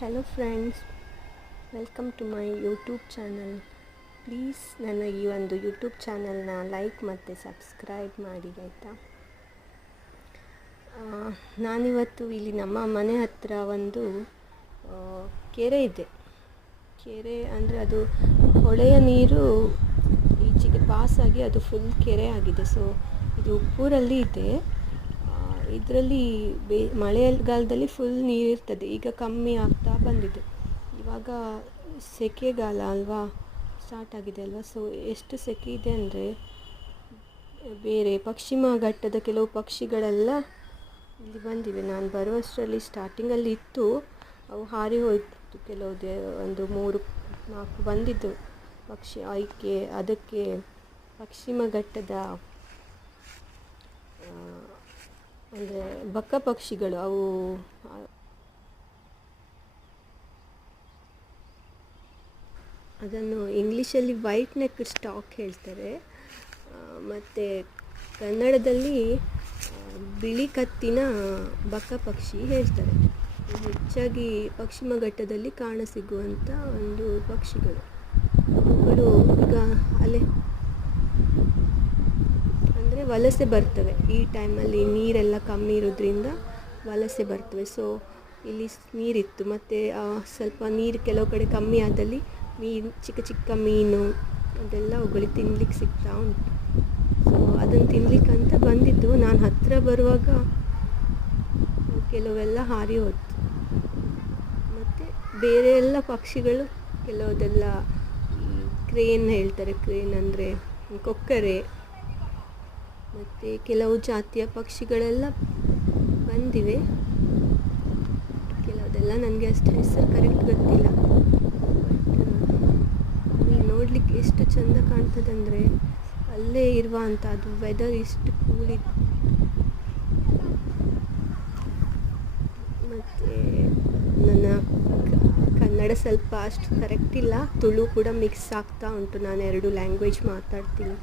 Hello friends, welcome to my YouTube channel. Please ನನ್ನ ಈ ಒಂದು ಯೂಟ್ಯೂಬ್ ಚಾನಲ್ನ ಲೈಕ್ ಮತ್ತು ಸಬ್ಸ್ಕ್ರೈಬ್ ಮಾಡಿ ಆಯಿತಾ. ನಾನಿವತ್ತು ಇಲ್ಲಿ ನಮ್ಮ ಮನೆ ಹತ್ತಿರ ಒಂದು ಕೆರೆ ಇದೆ. ಕೆರೆ ಅಂದರೆ ಅದು ಹೊಳೆಯ ನೀರು ಈಚೆಗೆ ಪಾಸಾಗಿ ಅದು ಫುಲ್ ಕೆರೆ ಆಗಿದೆ. ಸೊ ಇದು ಉಪ್ಪೂರಲ್ಲಿ ಇದೆ. ಇದರಲ್ಲಿ ಮಳೆಗಾಲದಲ್ಲಿ ಫುಲ್ ನೀರಿರ್ತದೆ. ಈಗ ಕಮ್ಮಿ ಆಗ್ತಾ ಬಂದಿದೆ. ಇವಾಗ ಸೆಕೆಗಾಲ ಅಲ್ವಾ, ಸ್ಟಾರ್ಟ್ ಆಗಿದೆ ಅಲ್ವಾ. ಸೊ ಎಷ್ಟು ಸೆಕೆ ಇದೆ ಅಂದರೆ ಬೇರೆ ಪಶ್ಚಿಮ ಘಟ್ಟದ ಕೆಲವು ಪಕ್ಷಿಗಳೆಲ್ಲ ಇಲ್ಲಿ ಬಂದಿವೆ. ನಾನು ಬರುವಷ್ಟರಲ್ಲಿ ಸ್ಟಾರ್ಟಿಂಗಲ್ಲಿ ಇತ್ತು, ಅವು ಹಾರಿ ಹೋಯಿತು. ಕೆಲವುದೇ ಒಂದು 3-4 ಬಂದಿದ್ದು ಪಕ್ಷಿ ಆಯ್ಕೆ. ಅದಕ್ಕೆ ಪಶ್ಚಿಮ ಘಟ್ಟದ ಅಂದರೆ ಬಕ್ಕ ಪಕ್ಷಿಗಳು, ಅವು ಅದನ್ನು ಇಂಗ್ಲೀಷಲ್ಲಿ ವೈಟ್ ನೆಕ್ ಸ್ಟಾಕ್ ಹೇಳ್ತಾರೆ, ಮತ್ತು ಕನ್ನಡದಲ್ಲಿ ಬಿಳಿ ಕತ್ತಿನ ಬಕ್ಕ ಪಕ್ಷಿ ಹೇಳ್ತಾರೆ. ಹೆಚ್ಚಾಗಿ ಪಶ್ಚಿಮ ಘಟ್ಟದಲ್ಲಿ ಕಾಣಸಿಗುವಂಥ ಒಂದು ಪಕ್ಷಿಗಳು. ಅವುಗಳು ಈಗ ಅಲ್ಲೇ ಅಂದರೆ ವಲಸೆ ಬರ್ತವೆ. ಈ ಟೈಮಲ್ಲಿ ನೀರೆಲ್ಲ ಕಮ್ಮಿ ಇರೋದ್ರಿಂದ ವಲಸೆ ಬರ್ತವೆ. ಸೊ ಇಲ್ಲಿ ನೀರಿತ್ತು, ಮತ್ತು ಸ್ವಲ್ಪ ನೀರು ಕೆಲವು ಕಡೆ ಕಮ್ಮಿ ಆದಲ್ಲಿ ಚಿಕ್ಕ ಚಿಕ್ಕ ಮೀನು ಅದೆಲ್ಲ ಅವುಗಳಿಗೆ ತಿನ್ಲಿಕ್ಕೆ ಸಿಗ್ತಾ ಉಂಟು. ಸೊ ಅದನ್ನು ತಿನ್ಲಿಕ್ಕಂತ ಬಂದಿದ್ದು. ನಾನು ಹತ್ತಿರ ಬರುವಾಗ ಕೆಲವೆಲ್ಲ ಹಾರಿ ಹೋಯ್ತು. ಮತ್ತು ಬೇರೆ ಎಲ್ಲ ಪಕ್ಷಿಗಳು ಕೆಲವುದೆಲ್ಲ ಈ ಕ್ರೇನ್ ಹೇಳ್ತಾರೆ. ಕ್ರೇನ್ ಅಂದರೆ ಕೊಕ್ಕರೆ, ಮತ್ತು ಕೆಲವು ಜಾತಿಯ ಪಕ್ಷಿಗಳೆಲ್ಲ ಬಂದಿವೆ. ಕೆಲವುದೆಲ್ಲ ನನಗೆ ಅಷ್ಟು ಹೆಸರು ಕರೆಕ್ಟ್ ಗೊತ್ತಿಲ್ಲ. ಬಟ್ ನೋಡಲಿಕ್ಕೆ ಎಷ್ಟು ಚೆಂದ ಕಾಣ್ತದಂದರೆ ಅಲ್ಲೇ ಇರುವಂಥ ಅದು ವೆದರ್ ಇಷ್ಟು ಕೂಲಿದೆ. ಮತ್ತು ನನ್ನ ಕನ್ನಡ ಸ್ವಲ್ಪ ಅಷ್ಟು ಕರೆಕ್ಟ್ ಇಲ್ಲ, ತುಳು ಕೂಡ ಮಿಕ್ಸ್ ಆಗ್ತಾ ಉಂಟು. ನಾನು 2 ಲ್ಯಾಂಗ್ವೇಜ್ ಮಾತಾಡ್ತೀನಿ.